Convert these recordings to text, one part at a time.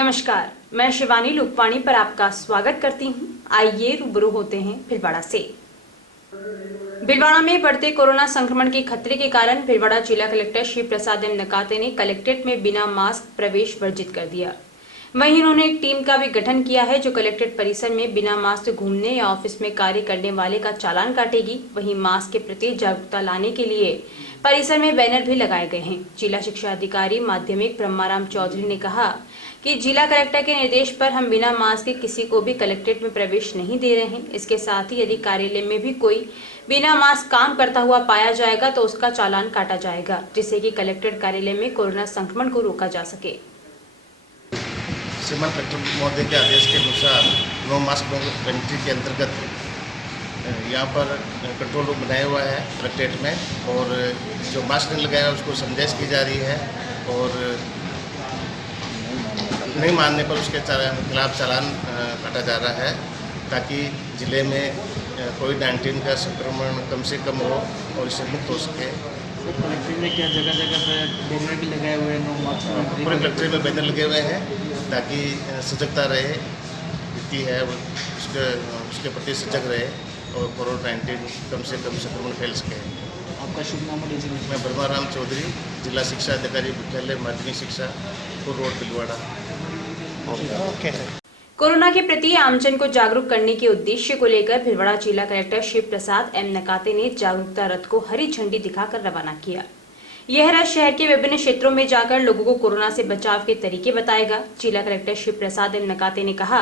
नमस्कार, मैं शिवानी लोकवाणी पर आपका स्वागत करती हूं। आइए रूबरू होते हैं भीलवाड़ा से। भीलवाड़ा में बढ़ते कोरोना संक्रमण के खतरे के कारण भीलवाड़ा जिला कलेक्टर श्री प्रसाद एम नकाते ने कलेक्ट्रेट में बिना मास्क प्रवेश वर्जित कर दिया। वहीं उन्होंने एक टीम का भी गठन किया है जो कलेक्ट्रेट परिसर में बिना मास्क घूमने या ऑफिस में कार्य करने वाले का चालान काटेगी। वहीं मास्क के प्रति जागरूकता लाने के लिए परिसर में बैनर भी लगाए गए हैं। जिला शिक्षा अधिकारी माध्यमिक ब्रह्माराम चौधरी ने कहा कि जिला कलेक्टर के निर्देश पर हम बिना मास्क के किसी को भी कलेक्ट्रेट में प्रवेश नहीं दे रहे हैं। इसके साथ ही यदि कार्यालय में भी कोई बिना मास्क काम करता हुआ पाया जाएगा तो उसका चालान काटा जाएगा, जिससे कि कलेक्ट्रेट कार्यालय में कोरोना संक्रमण को रोका जा सके। श्रीमान कलेक्टर महोदय के आदेश के अनुसार नो मास्क नो एंट्री के अंतर्गत यहाँ पर कंट्रोल रूम बनाया हुआ है कलेक्ट्रेट में, और जो मास्क नहीं लगाया उसको समझाइश की जा रही है और नहीं मानने पर उसके खिलाफ चालान काटा जा रहा है, ताकि ज़िले में कोविड-19 का संक्रमण कम से कम हो और इससे मुक्त हो सके। कलेक्ट्रेट में क्या जगह जगह पर बैनर भी लगाए हुए हैं, नो मास्क? पूरे कलेक्ट्रेट में बैनर लगे हुए हैं ताकि सजगता रहे, जितनी है उसके प्रति सजग रहे और कोविड-19 कम से कम संक्रमण फैल सके। आपका शुभ नाम और डिजिग्नेशन? मैं ब्रह्माराम चौधरी, जिला शिक्षा अधिकारी मुख्यालय माध्यमिक शिक्षा रोड भीलवाड़ा। कोरोना के प्रति आमजन को जागरूक करने के उद्देश्य को लेकर भीलवाड़ा जिला कलेक्टर श्री प्रसाद एम नकाते ने जागरूकता रथ को हरी झंडी दिखाकर रवाना किया। यह रथ शहर के विभिन्न क्षेत्रों में जाकर लोगों को कोरोना से बचाव के तरीके बताएगा। जिला कलेक्टर श्री प्रसाद एम नकाते ने कहा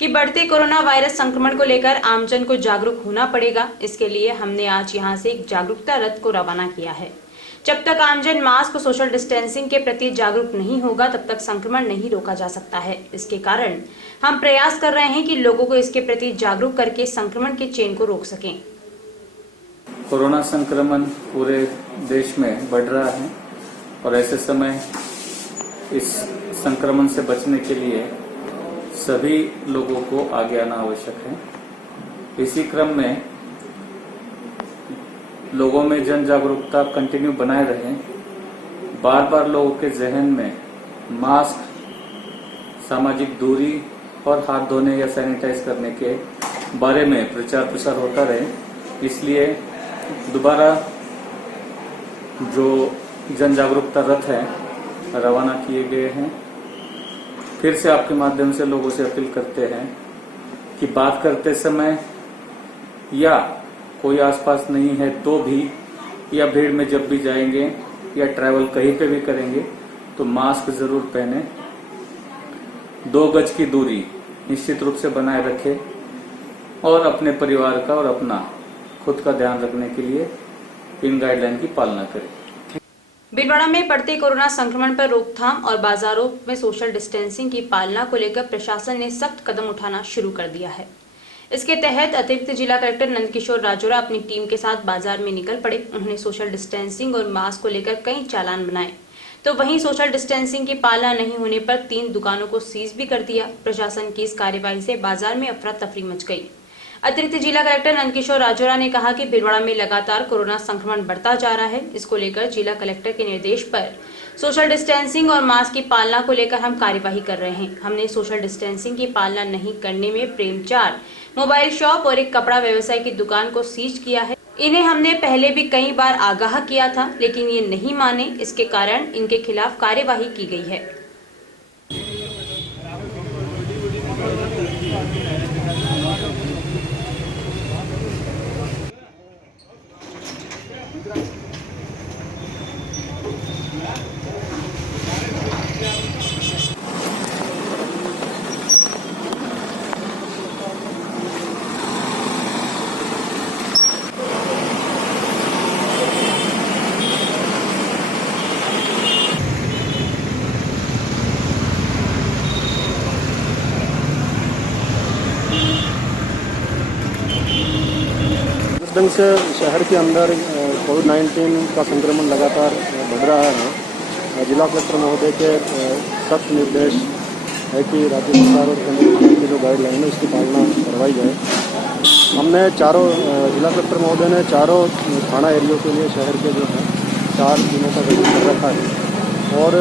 कि बढ़ते कोरोना वायरस संक्रमण को लेकर आमजन को जागरूक होना पड़ेगा। इसके लिए हमने आज यहां से एक जागरूकता रथ को रवाना किया है। जब तक आमजन मास्क और सोशल डिस्टेंसिंग के प्रति जागरूक नहीं होगा तब तक संक्रमण नहीं रोका जा सकता है। इसके कारण हम प्रयास कर रहे हैं कि लोगों को इसके प्रति जागरूक करके संक्रमण के चेन को रोक सकें। कोरोना संक्रमण पूरे देश में बढ़ रहा है और ऐसे समय इस संक्रमण से बचने के लिए सभी लोगों को आगे आना आवश्यक है। इसी क्रम में लोगों में जन जागरूकता कंटिन्यू बनाए रहे। बार बार लोगों के जहन में मास्क, सामाजिक दूरी और हाथ धोने या सैनिटाइज करने के बारे में प्रचार प्रसार होता रहे। इसलिए दोबारा जो जन जागरूकता रथ है रवाना किए गए हैं। फिर से आपके माध्यम से लोगों से अपील करते हैं कि बात करते समय या कोई आसपास नहीं है तो भी, या भीड़ में जब भी जाएंगे या ट्रैवल कहीं पे भी करेंगे तो मास्क जरूर पहने, 2 गज की दूरी निश्चित रूप से बनाए रखें और अपने परिवार का और अपना खुद का ध्यान रखने के लिए इन गाइडलाइन की पालना करें। भीलवाड़ा में बढ़ते कोरोना संक्रमण पर रोकथाम और बाजारों में सोशल डिस्टेंसिंग की पालना को लेकर प्रशासन ने सख्त कदम उठाना शुरू कर दिया है। इसके तहत अतिरिक्त जिला कलेक्टर नंदकिशोर राजोरा अपनी टीम के साथ बाजार में निकल पड़े। उन्होंने सोशल डिस्टेंसिंग और मास्क को लेकर कई चालान बनाए, तो वहीं सोशल डिस्टेंसिंग की पालना नहीं होने पर 3 दुकानों को सीज भी कर दिया। प्रशासन की इस कार्यवाही से बाजार में अफरा तफरी मच गई। अतिरिक्त जिला कलेक्टर नंदकिशोर राजोरा ने कहा कि भीलवाड़ा में लगातार कोरोना संक्रमण बढ़ता जा रहा है। इसको लेकर जिला कलेक्टर के निर्देश पर सोशल डिस्टेंसिंग और मास्क की पालना को लेकर हम कार्यवाही कर रहे हैं। हमने सोशल डिस्टेंसिंग की पालना नहीं करने में प्रेमचार मोबाइल शॉप और एक कपड़ा व्यवसाय की दुकान को सीज किया है। इन्हें हमने पहले भी कई बार आगाह किया था, लेकिन ये नहीं माने। इसके कारण इनके खिलाफ कार्यवाही की गई है। ढंग से शहर के अंदर कोविड-19 का संक्रमण लगातार बढ़ रहा है। जिला कलेक्टर महोदय के सख्त निर्देश है कि राज्य सरकार और केंद्र सरकार की जो गाइडलाइन है उसकी पालना करवाई जाए। हमने जिला कलेक्टर महोदय ने चारों थाना एरियो के लिए शहर के जो है 4 दिनों का गठन कर रखा है। और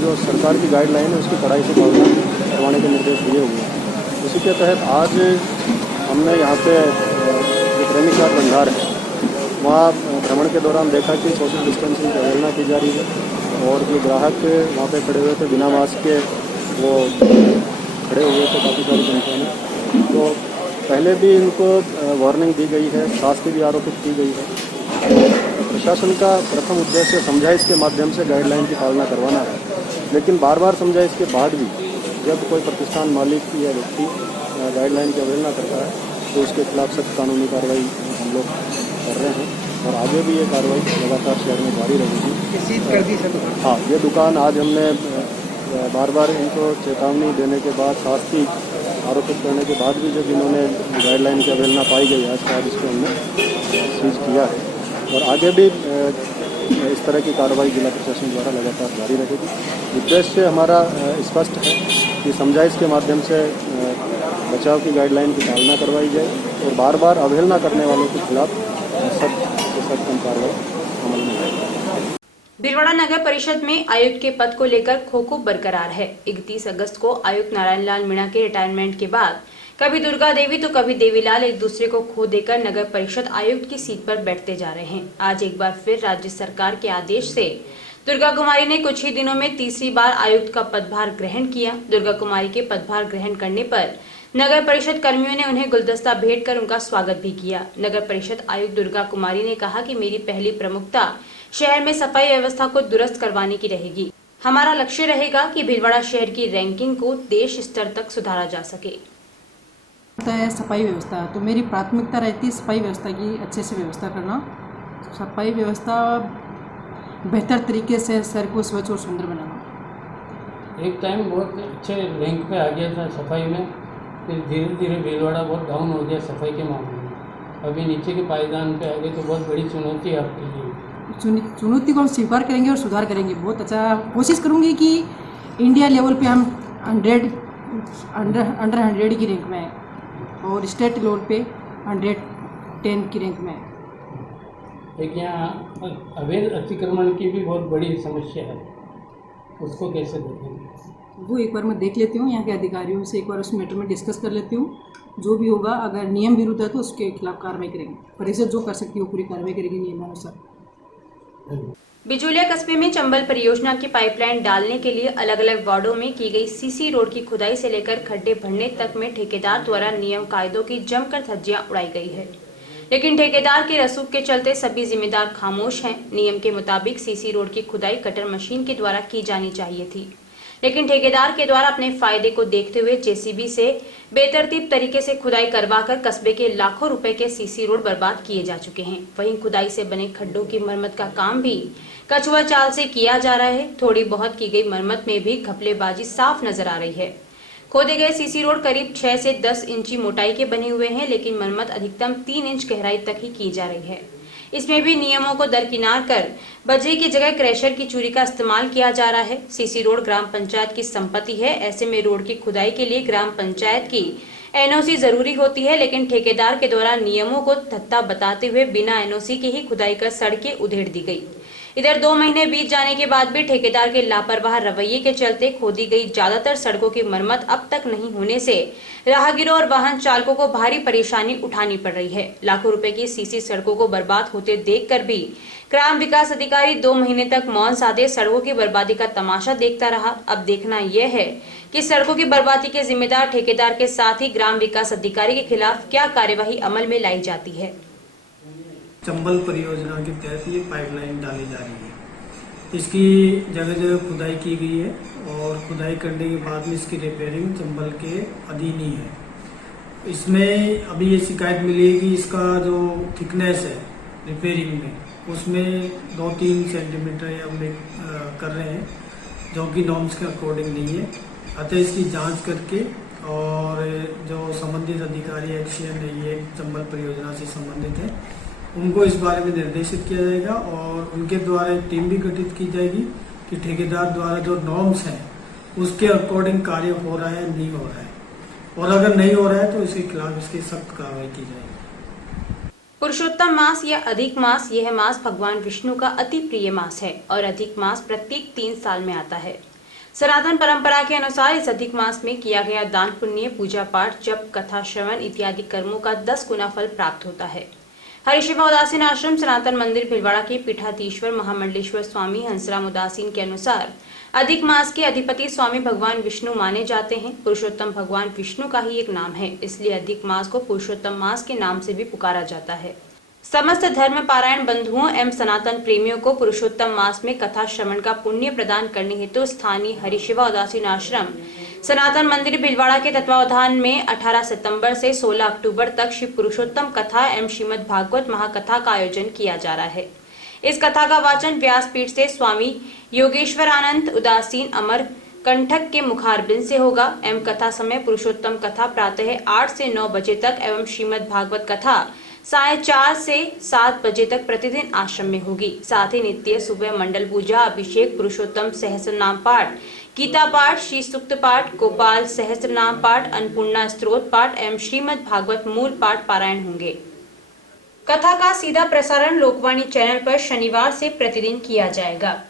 जो सरकार की गाइडलाइन है उसकी कड़ाई से पालना करवाने के निर्देश दिए हुए हैं। उसी के तहत आज हमने यहाँ पे जो प्रेमिकार भंडार है वहाँ भ्रमण के दौरान देखा कि सोशल डिस्टेंसिंग की अवहेलना की जा रही है और जो ग्राहक वहाँ पे खड़े हुए थे बिना मास्क के वो खड़े हुए थे काफ़ी सारी संख्या में। तो पहले भी इनको वार्निंग दी गई है, शास्ति भी आरोपित की गई है। प्रशासन का प्रथम उद्देश्य समझाइश के माध्यम से गाइडलाइन की पालना करवाना है, लेकिन बार बार समझाइश के बाद भी जब कोई प्रतिष्ठान मालिक या व्यक्ति गाइडलाइन की अवहेलना करता है तो उसके खिलाफ सख्त कानूनी कार्रवाई हम लोग कर रहे हैं और आगे भी ये कार्रवाई लगातार शहर में जारी रहेगी। सीज कर दी सर? हाँ, ये दुकान आज हमने बार बार इनको चेतावनी देने के बाद, शास्ति आरोपित करने के बाद भी जब इन्होंने गाइडलाइन की अवहेलना पाई गई आज के बाद इसको हमने सीज किया है और आगे भी इस तरह की कार्रवाई जिला प्रशासन द्वारा लगातार जारी रहेगी। उद्देश्य हमारा स्पष्ट है कि समझाइश के माध्यम से बचाव की गाइडलाइन की पालना करवाई जाए और बार बार अवहेलना करने वालों के खिलाफ सख्त से सख्त कार्रवाई अमल में लाएगी। भीलवाड़ा नगर परिषद में आयुक्त के पद को लेकर खो-खो बरकरार है। 31 अगस्त को आयुक्त नारायण लाल मीणा के रिटायरमेंट के बाद कभी दुर्गा देवी तो कभी देवीलाल एक दूसरे को खो देकर नगर परिषद आयुक्त की सीट पर बैठते जा रहे हैं। आज एक बार फिर राज्य सरकार के आदेश से दुर्गा कुमारी ने कुछ ही दिनों में तीसरी बार आयुक्त का पदभार ग्रहण किया। दुर्गा कुमारी के पदभार ग्रहण करने पर नगर परिषद कर्मियों ने उन्हें गुलदस्ता भेंट कर उनका स्वागत भी किया। नगर परिषद आयुक्त दुर्गा कुमारी ने कहा कि मेरी पहली प्रमुखता शहर में सफाई व्यवस्था को दुरुस्त करवाने की रहेगी। हमारा लक्ष्य रहेगा कि भीलवाड़ा शहर की रैंकिंग को देश स्तर तक सुधारा जा सके। सफाई व्यवस्था, तो मेरी प्राथमिकता रहती है सफाई व्यवस्था की अच्छे से व्यवस्था करना। सफाई व्यवस्था बेहतर तरीके से शहर को स्वच्छ और सुंदर बनाना। एक टाइम बहुत अच्छे रैंक पे आ गया था सफाई में, फिर धीरे धीरे भीलवाड़ा बहुत डाउन हो गया सफाई के मामले में। अभी नीचे के पायदान पे आ गए तो बहुत बड़ी चुनौती है आपके लिए। चुनौती को हम स्वीकार करेंगे और सुधार करेंगे। बहुत अच्छा कोशिश करूँगी कि इंडिया लेवल पे हम अंडर 100 की रैंक में हैं और स्टेट लेवल पे 110 की रैंक में है। एक यहाँ अवैध अतिक्रमण की भी बहुत बड़ी समस्या है, उसको कैसे देखेंगे? वो एक बार मैं देख लेती हूँ, यहाँ के अधिकारियों से एक बार उस मैटर में डिस्कस कर लेती हूँ। जो भी होगा, अगर नियम विरुद्ध है तो उसके खिलाफ कार्रवाई करेंगे। परिषद जो कर सकती है वो पूरी कार्रवाई करेगी नियमानुसार। बिजूलिया कस्बे में चंबल परियोजना की पाइपलाइन डालने के लिए अलग अलग वार्डों में की गई सीसी रोड की खुदाई से लेकर खड्डे भरने तक में ठेकेदार द्वारा नियम कायदों की जमकर धज्जियां उड़ाई गई है, लेकिन ठेकेदार के रसूख के चलते सभी जिम्मेदार खामोश हैं। नियम के मुताबिक सीसी रोड की खुदाई कटर मशीन के द्वारा की जानी चाहिए थी, लेकिन ठेकेदार के द्वारा अपने फायदे को देखते हुए जेसीबी से बेतरतीब तरीके से खुदाई करवाकर कस्बे के लाखों रुपए के सीसी रोड बर्बाद किए जा चुके हैं। वहीं खुदाई से बने खड्डों की मरम्मत का काम भी कछुआ चाल से किया जा रहा है। थोड़ी बहुत की गई मरम्मत में भी घपलेबाजी साफ नजर आ रही है। खोदे गए सीसी रोड करीब 6 से 10 इंची मोटाई के बने हुए हैं, लेकिन मरम्मत अधिकतम 3 इंच गहराई तक ही की जा रही है। इसमें भी नियमों को दरकिनार कर बजरी की जगह क्रैशर की चूरी का इस्तेमाल किया जा रहा है। सीसी रोड ग्राम पंचायत की संपत्ति है, ऐसे में रोड की खुदाई के लिए ग्राम पंचायत की एनओसी जरूरी होती है, लेकिन ठेकेदार के द्वारा नियमों को धत्ता बताते हुए बिना एनओसी के ही खुदाई कर सड़कें उधेड़ दी गई। इधर 2 महीने बीत जाने के बाद भी ठेकेदार के लापरवाह रवैये के चलते खोदी गई ज्यादातर सड़कों की मरम्मत अब तक नहीं होने से राहगीरों और वाहन चालकों को भारी परेशानी उठानी पड़ रही है। लाखों रुपए की सीसी सड़कों को बर्बाद होते देखकर भी ग्राम विकास अधिकारी 2 महीने तक मौन साधे सड़कों की बर्बादी का तमाशा देखता रहा। अब देखना यह है कि सड़कों की बर्बादी के जिम्मेदार ठेकेदार के साथ ही ग्राम विकास अधिकारी के खिलाफ क्या कार्यवाही अमल में लाई जाती है। चंबल परियोजना के तहत ये पाइपलाइन डाली जा रही है। इसकी जगह जगह खुदाई की गई है और खुदाई करने के बाद में इसकी रिपेयरिंग चंबल के अधीन ही है। इसमें अभी ये शिकायत मिली है कि इसका जो थिकनेस है रिपेयरिंग में, उसमें 2-3 सेंटीमीटर हम कर रहे हैं, जो कि नॉर्म्स के अकॉर्डिंग नहीं है। अतः इसकी जांच करके और जो संबंधित अधिकारी एक्शन है ये चंबल परियोजना से संबंधित है, उनको इस बारे में निर्देशित किया जाएगा और उनके द्वारा एक टीम भी गठित की जाएगी कि ठेकेदार द्वारा जो नॉर्म्स हैं उसके अकॉर्डिंग कार्य हो रहा है नहीं हो रहा है, और अगर नहीं हो रहा है तो इसके खिलाफ इसकी सख्त कार्रवाई की जाएगी। पुरुषोत्तम मास या अधिक मास, यह मास भगवान विष्णु का अति प्रिय मास है और अधिक मास प्रत्येक 3 साल में आता है। सनातन परंपरा के अनुसार इस अधिक मास में किया गया दान पुण्य, पूजा पाठ, जप, कथा श्रवण इत्यादि कर्मों का 10 गुना फल प्राप्त होता है। हरिशिवा उदासीन आश्रम सनातन मंदिर भिलवाड़ा के पीठाधीश्वर महामंडलेश्वर स्वामी हंसराम उदासीन के अनुसार अधिक मास के अधिपति स्वामी भगवान विष्णु माने जाते हैं। पुरुषोत्तम भगवान विष्णु का ही एक नाम है, इसलिए अधिक मास को पुरुषोत्तम मास के नाम से भी पुकारा जाता है। समस्त धर्म पारायण बंधुओं एवं सनातन प्रेमियों को पुरुषोत्तम मास में कथा श्रवण का पुण्य प्रदान करने हेतु स्थानीय हरिशिवा उदासीन आश्रम सनातन मंदिर भिलवाड़ा के तत्वावधान में 18 सितंबर से 16 अक्टूबर तक श्री पुरुषोत्तम कथा एवं श्रीमद् भागवत महाकथा का आयोजन किया जा रहा है। इस कथा का वाचन व्यासपीठ से स्वामी योगेश्वरानंद उदासीन अमर कंठक के मुखारबिंद से होगा एवं कथा समय पुरुषोत्तम कथा प्रातः 8 से 9 बजे तक एवं श्रीमद् भागवत कथा 4:30 से 7 बजे तक प्रतिदिन आश्रम में होगी। साथ ही नित्य सुबह मंडल पूजा, अभिषेक, पुरुषोत्तम सहस्त्र नाम पाठ, गीता पाठ, श्री सूक्त पाठ, गोपाल सहस्त्र नाम पाठ, अन्नपूर्णा स्तोत्र पाठ एवं श्रीमद् भागवत मूल पाठ पारायण होंगे। कथा का सीधा प्रसारण लोकवाणी चैनल पर शनिवार से प्रतिदिन किया जाएगा।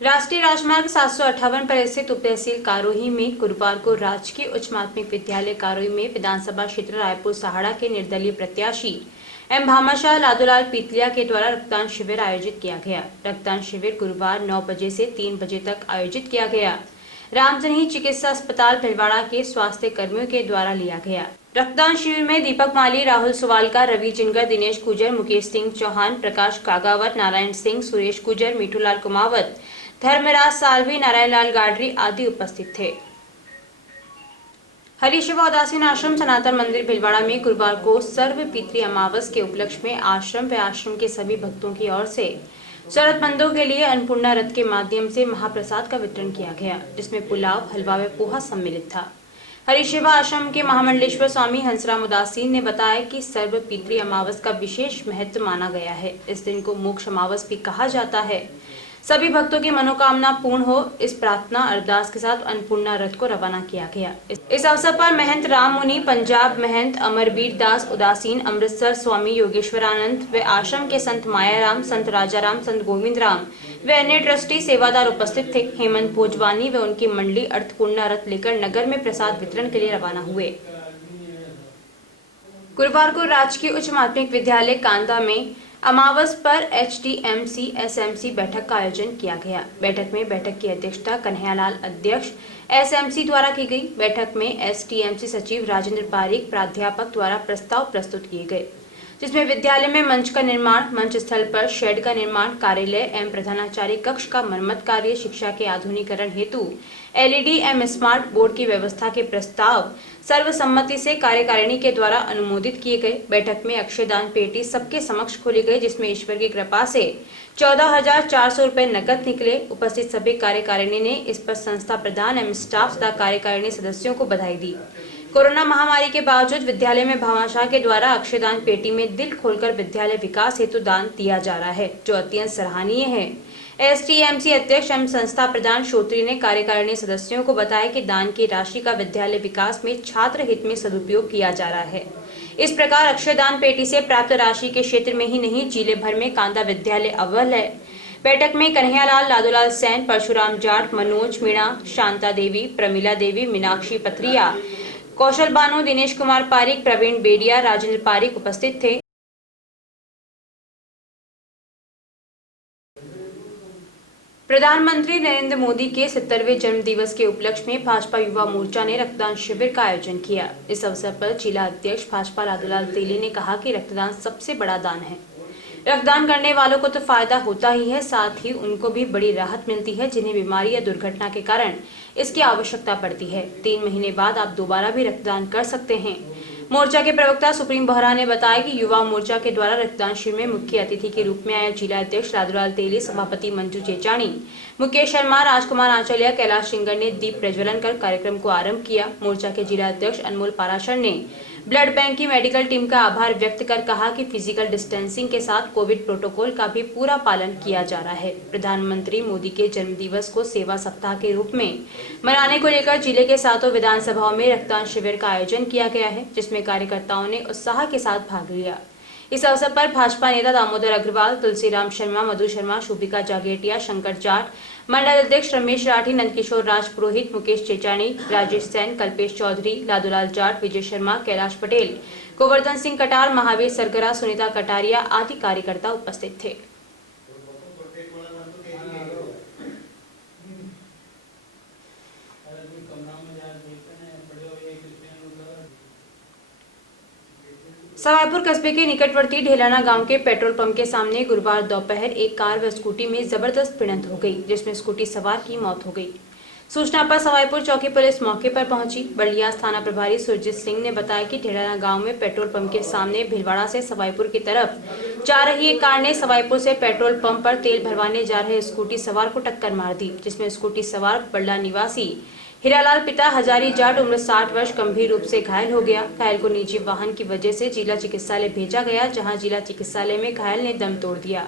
राष्ट्रीय राजमार्ग 758 पर स्थित उप तहसील कारोही में गुरुवार को राजकीय उच्च माध्यमिक विद्यालय कारोही में विधानसभा क्षेत्र रायपुर सहाड़ा के निर्दलीय प्रत्याशी एम भामाशाह लादोलाल पीतलिया के द्वारा रक्तदान शिविर आयोजित किया गया। रक्तदान शिविर गुरुवार 9 बजे से 3 बजे तक आयोजित किया गया। रामजननी चिकित्सा अस्पताल भिलवाड़ा के स्वास्थ्य कर्मियों के द्वारा लिया गया। रक्तदान शिविर में दीपक माली, राहुल सुवालका, रवि जिंगर, दिनेश गुजर, मुकेश सिंह चौहान, प्रकाश कागावत, नारायण सिंह, सुरेश गुजर, मीठूलाल कुमावत, धर्मराज सालवी, नारायण लाल गाडरी आदि उपस्थित थे। हरिशिवा उदासीन आश्रम सनातन मंदिर भिलवाड़ा में गुरुवार को सर्व पितृ अमावस के उपलक्ष्य में आश्रम व आश्रम के सभी भक्तों की ओर से जरूरतमंदों के लिए अन्नपूर्णा रथ के माध्यम से महाप्रसाद का वितरण किया गया, जिसमें पुलाव, हलवा व पोहा सम्मिलित था। हरिशिवा आश्रम के महामंडलेश्वर स्वामी हंसराम उदासीन ने बताया कि सर्व पितृ अमावस का विशेष महत्व माना गया है। इस दिन को मोक्ष अमावस भी कहा जाता है। सभी भक्तों की मनोकामना पूर्ण हो, इस प्रार्थना अरदास के साथ अन्नपूर्णा रथ को रवाना किया गया। इस अवसर पर महंत राम मुनि, पंजाब महंत अमरवीर दास उदासीन, अमृतसर स्वामी योगेश्वरानंद व आश्रम के संत मायाराम, संत राजाराम, संत गोविंद राम व अन्य ट्रस्टी सेवादार उपस्थित थे। हेमंत भोजवानी व उनकी मंडली अन्नपूर्णा रथ लेकर नगर में प्रसाद वितरण के लिए रवाना हुए। गुरुवार को राजकीय उच्च माध्यमिक विद्यालय कांदा में अमावस पर HDMC SMC बैठक का आयोजन किया गया। बैठक की अध्यक्षता कन्हैयालाल अध्यक्ष SMC द्वारा की गई। बैठक में STMC सचिव राजेंद्र पारीक प्राध्यापक द्वारा प्रस्ताव प्रस्तुत किए गए, जिसमें विद्यालय में मंच का निर्माण, मंच स्थल पर शेड का निर्माण, कार्यालय एवं प्रधानाचार्य कक्ष का मरम्मत कार्य, शिक्षा के आधुनिकीकरण हेतु LED एवं स्मार्ट बोर्ड की व्यवस्था के प्रस्ताव सर्वसम्मति से कार्यकारिणी के द्वारा अनुमोदित किए गए। बैठक में अक्षयदान पेटी सबके समक्ष खोली गई, जिसमें ईश्वर की कृपा से 14,400 रुपए नकद निकले। उपस्थित सभी कार्यकारिणी ने इस पर संस्था प्रधान एवं स्टाफ तथा कार्यकारिणी सदस्यों को बधाई दी। कोरोना महामारी के बावजूद विद्यालय में भामाशाह के द्वारा अक्षयदान पेटी में दिल खोलकर विद्यालय विकास हेतु दान दिया जा रहा है, जो अत्यंत सराहनीय है। STMC अध्यक्ष एवं संस्था प्रधान श्रोत्री ने कार्यकारिणी सदस्यों को बताया कि दान की राशि का विद्यालय विकास में छात्र हित में सदुपयोग किया जा रहा है। इस प्रकार अक्षयदान पेटी से प्राप्त राशि के क्षेत्र में ही नहीं, जिले भर में कांदा विद्यालय अव्वल है। बैठक में कन्हैयालाल, लादोलाल सैन, परशुराम जाट, मनोज मीणा, शांता देवी, प्रमिला देवी, मीनाक्षी पत्रिया, कौशल बानो, दिनेश कुमार पारिक, प्रवीण बेडिया, राजेंद्र पारिक उपस्थित थे। प्रधानमंत्री नरेंद्र मोदी के 70वें जन्म दिवस के उपलक्ष्य में भाजपा युवा मोर्चा ने रक्तदान शिविर का आयोजन किया। इस अवसर पर जिला अध्यक्ष भाजपा लादोलाल तेली ने कहा कि रक्तदान सबसे बड़ा दान है। रक्तदान करने वालों को तो फायदा होता ही है, साथ ही उनको भी बड़ी राहत मिलती है, जिन्हें बीमारी या दुर्घटना के कारण इसकी आवश्यकता पड़ती है। 3 महीने बाद आप दोबारा भी रक्तदान कर सकते हैं। मोर्चा के प्रवक्ता सुप्रीम बोहरा ने बताया कि युवा मोर्चा के द्वारा रक्तदान शिविर में मुख्य अतिथि के रूप में आए जिला अध्यक्ष लादोलाल तेली, सभापति मंजू चेचाणी, मुकेश शर्मा, राजकुमार आचार्य, कैलाश सिंगर ने दीप प्रज्वलन कर कार्यक्रम को आरंभ किया। मोर्चा के जिला अध्यक्ष अनमोल पाराशर ने ब्लड बैंक की मेडिकल टीम का आभार व्यक्त कर कहा कि फिजिकल डिस्टेंसिंग के साथ कोविड प्रोटोकॉल का भी पूरा पालन किया जा रहा है। प्रधानमंत्री मोदी के जन्म दिवस को सेवा सप्ताह के रूप में मनाने को लेकर जिले के 7 विधानसभाओं में रक्तदान शिविर का आयोजन किया गया है, जिसमें कार्यकर्ताओं ने उत्साह के साथ भाग लिया। इस अवसर पर भाजपा नेता दामोदर अग्रवाल, तुलसीराम शर्मा, मधु शर्मा, शुभिका जागेटिया, शंकर जाट, मंडल अध्यक्ष रमेश राठी, नंदकिशोर राज पुरोहित, मुकेश चेचानी, राजेश सैन, कल्पेश चौधरी, लादूलाल जाट, विजय शर्मा, कैलाश पटेल, गोवर्धन सिंह कटार, महावीर सरगरा, सुनीता कटारिया आदि कार्यकर्ता उपस्थित थे। सवाईपुर कस्बे के निकटवर्ती ढेलाना गांव के पेट्रोल पंप के सामने गुरुवार दोपहर एक कार व स्कूटी में जबरदस्त भिड़ंत हो गई, जिसमें स्कूटी सवार की मौत हो गई। सूचना पर सवाईपुर चौकी पुलिस मौके पर पहुंची। बलियास थाना प्रभारी सुरजीत सिंह ने बताया कि ढेलाना गांव में पेट्रोल पंप के सामने भीलवाड़ा से सवाईपुर की तरफ जा रही एक कार ने सवाईपुर से पेट्रोल पंप पर तेल भरवाने जा रहे स्कूटी सवार को टक्कर मार दी, जिसमें स्कूटी सवार बल्ला निवासी हीरालाल पिता हजारी जाट उम्र 60 वर्ष गंभीर रूप से घायल हो गया। घायल को निजी वाहन की वजह से जिला चिकित्सालय भेजा गया, जहां जिला चिकित्सालय में घायल ने दम तोड़ दिया।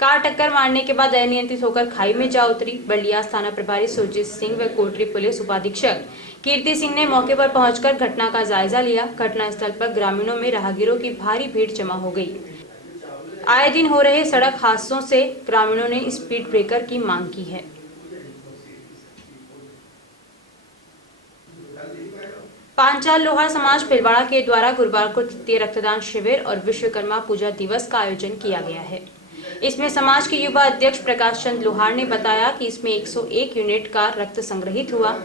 कार टक्कर मारने के बाद अनियंत्रित होकर खाई में जा उतरी। बलियास थाना प्रभारी सुरजीत सिंह व कोटरी पुलिस उपाधीक्षक कीर्ति सिंह ने मौके पर पहुंचकर घटना का जायजा लिया। घटनास्थल पर ग्रामीणों में राहगीरों की भारी भीड़ जमा हो गई। आए दिन हो रहे सड़क हादसों से ग्रामीणों ने स्पीड ब्रेकर की मांग की है। पांचाल लोहार समाज भीलवाड़ा के द्वारा गुरुवार को तृतीय रक्तदान शिविर और विश्वकर्मा पूजा दिवस का आयोजन किया गया है। इसमें समाज के युवा अध्यक्ष प्रकाश चंद लोहार ने बताया कि इसमें 101 यूनिट का रक्त संग्रहित हुआ।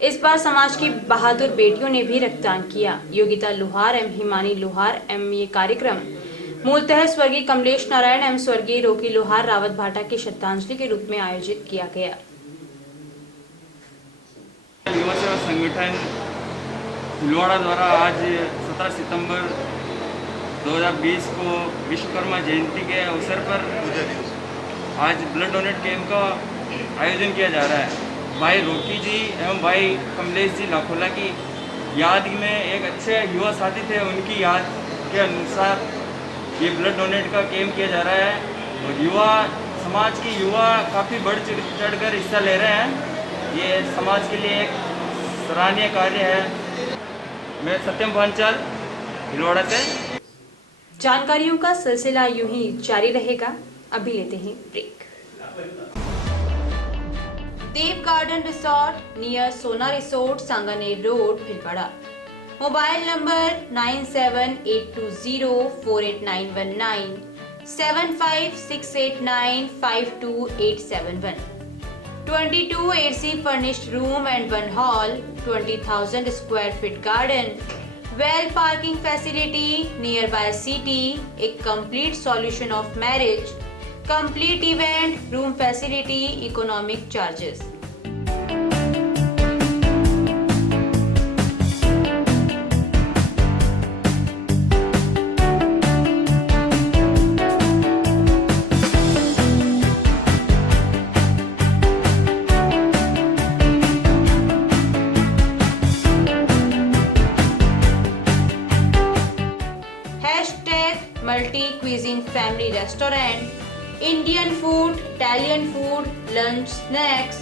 इस बार समाज की बहादुर बेटियों ने भी रक्तदान किया। योगिता लोहार एवं हिमानी लोहार एवं ये कार्यक्रम मूलतः स्वर्गीय कमलेश नारायण एवं स्वर्गीय रोकी लोहार रावत भाटा की श्रद्धांजलि के रूप में आयोजित किया गया। युवा सेवा संगठन भीलवाड़ा द्वारा आज 17 सितंबर 2020 को विश्वकर्मा जयंती के अवसर पर आज ब्लड डोनेट कैंप का आयोजन किया जा रहा है। भाई रोकी जी एवं भाई कमलेश जी लाखोला की याद में एक अच्छे युवा साथी थे, उनकी याद के अनुसार ये ब्लड डोनेट का कैंप किया जा रहा है और युवा समाज की युवा काफ़ी बढ़ चढ़कर हिस्सा ले रहे हैं। ये समाज के लिए एक सराहनीय कार्य है। मैं सत्यम पांचाल भीलवाड़ा से। जानकारियों का सिलसिला यूं ही जारी रहेगा। अभी लेते हैं ब्रेक। देव गार्डन रिसोर्ट नियर सोना resort, Sanganer road, Bhilwara. Mobile number 9782048919 7568952871। 22 AC furnished room and 1 hall, 20,000 square feet garden, well parking facility, nearby city, a complete solution of marriage, complete event, room facility, economic charges. Multi-cuisine family restaurant, Indian food, Italian food, lunch, snacks,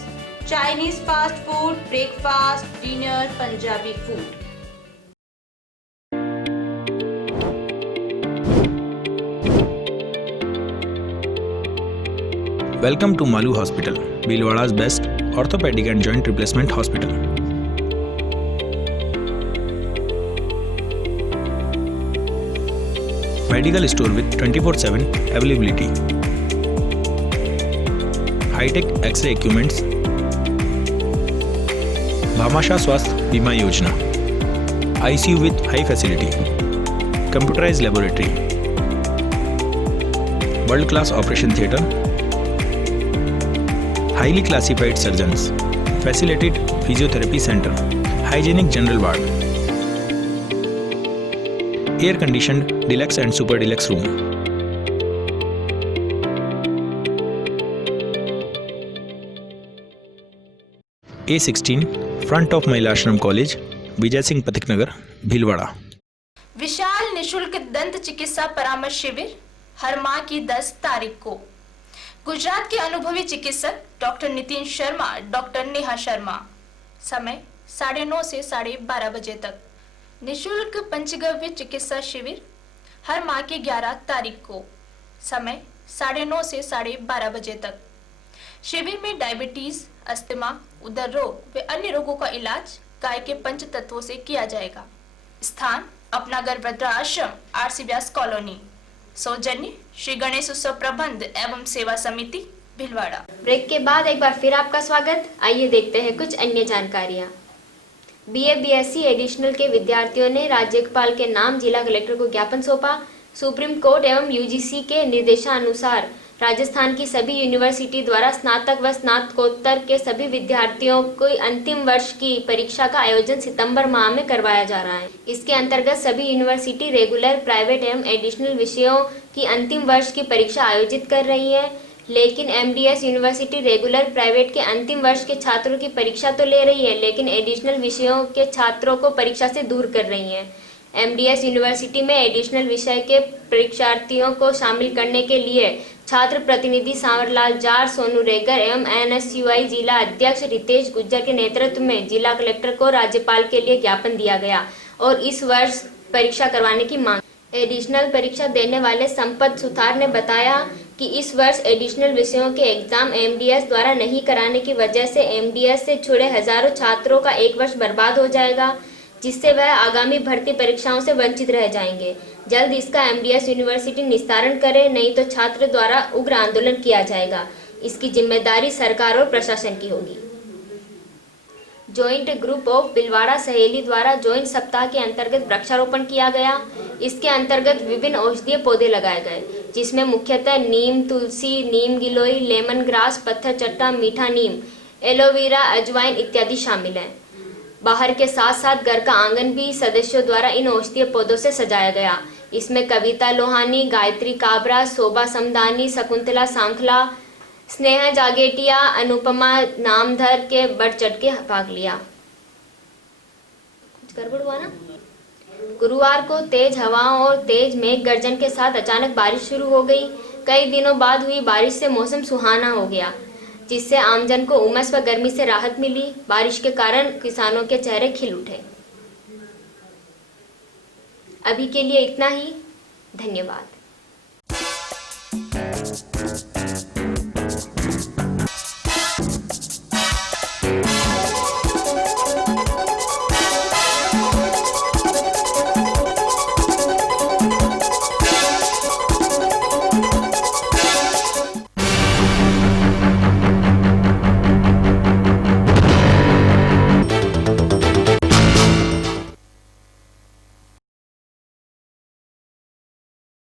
Chinese fast food, breakfast, dinner, Punjabi food. Welcome to Malu Hospital, Bhilwada's best orthopedic and joint replacement hospital. Medical store with 24/7 availability. High-tech X-ray equipments. Bhamasha Swasth Bima Yojana. ICU with high facility. Computerized laboratory. World-class operation theatre. Highly classified surgeons. Facilitated physiotherapy center. Hygienic general ward. Air-conditioned deluxe and super deluxe room. A16 front of महिला आश्रम college, Vijay Singh Pathik नगर, भीलवाड़ा। विशाल निशुल्क दंत चिकित्सा परामर्श शिविर हर माह की 10 तारीख को गुजरात के अनुभवी चिकित्सक डॉक्टर नितिन शर्मा, डॉक्टर नेहा शर्मा। समय 9:30 से 12:30 बजे तक। निशुल्क पंचगव्य चिकित्सा शिविर हर माह के 11 तारीख को। समय 9:30 से 12:30 बजे तक। शिविर में डायबिटीज, अस्थमा, उदर रोग व अन्य रोगों का इलाज गाय के पंच तत्वों से किया जाएगा। स्थान अपनागर वृद्धाश्रम, आरसी व्यास कॉलोनी। सौजन्य श्री गणेश उत्सव प्रबंध एवं सेवा समिति, भिलवाड़ा। ब्रेक के बाद एक बार फिर आपका स्वागत। आइए देखते हैं कुछ अन्य जानकारियाँ। बीए बीएससी एडिशनल के विद्यार्थियों ने राज्यपाल के नाम जिला कलेक्टर को ज्ञापन सौंपा। सुप्रीम कोर्ट एवं यूजीसी के निर्देशानुसार राजस्थान की सभी यूनिवर्सिटी द्वारा स्नातक व स्नातकोत्तर के सभी विद्यार्थियों को अंतिम वर्ष की परीक्षा का आयोजन सितंबर माह में करवाया जा रहा है। इसके अंतर्गत सभी यूनिवर्सिटी रेगुलर, प्राइवेट एवं एडिशनल विषयों की अंतिम वर्ष की परीक्षा आयोजित कर रही है, लेकिन एमडीएस यूनिवर्सिटी रेगुलर, प्राइवेट के अंतिम वर्ष के छात्रों की परीक्षा तो ले रही है, लेकिन एडिशनल विषयों के छात्रों को परीक्षा से दूर कर रही है। एमडीएस यूनिवर्सिटी में एडिशनल विषय के परीक्षार्थियों को शामिल करने के लिए छात्र प्रतिनिधि सांवरलाल जार, सोनू रेगर एवं एनएसयूआई जिला अध्यक्ष रितेश गुज्जर के नेतृत्व में जिला कलेक्टर को राज्यपाल के लिए ज्ञापन दिया गया और इस वर्ष परीक्षा करवाने की मांग। एडिशनल परीक्षा देने वाले संपत सुतार ने बताया कि इस वर्ष एडिशनल विषयों के एग्जाम एमडीएस द्वारा नहीं कराने की वजह से एमडीएस से जुड़े हजारों छात्रों का एक वर्ष बर्बाद हो जाएगा, जिससे वह आगामी भर्ती परीक्षाओं से वंचित रह जाएंगे। जल्द इसका एमडीएस यूनिवर्सिटी निस्तारण करे, नहीं तो छात्र द्वारा उग्र आंदोलन किया जाएगा। इसकी जिम्मेदारी सरकार और प्रशासन की होगी। जॉइंट ग्रुप ऑफ भिलवाड़ा सहेली द्वारा जॉइंट सप्ताह के अंतर्गत वृक्षारोपण किया गया। इसके अंतर्गत विभिन्न औषधीय पौधे लगाए गए, जिसमें मुख्यतः नीम, तुलसी, नीम गिलोय, लेमन ग्रास, पत्थर चट्टा, मीठा नीम, एलोवेरा, अजवाइन इत्यादि शामिल हैं। बाहर के साथ साथ घर का आंगन भी सदस्यों द्वारा इन औषधीय पौधों से सजाया गया। इसमें कविता लोहानी, गायत्री काबरा, शोभा समदानी, शकुंतला सांखला, स्नेहा जागेटिया, अनुपमा नामधर के बढ़ चढ़ के भाग लिया। कुछ गड़बड़ हुआ ना? गुरुवार को तेज हवाओं और तेज मेघ गर्जन के साथ अचानक बारिश शुरू हो गई। कई दिनों बाद हुई बारिश से मौसम सुहाना हो गया, जिससे आमजन को उमस व गर्मी से राहत मिली। बारिश के कारण किसानों के चेहरे खिल उठे। अभी के लिए इतना ही। धन्यवाद।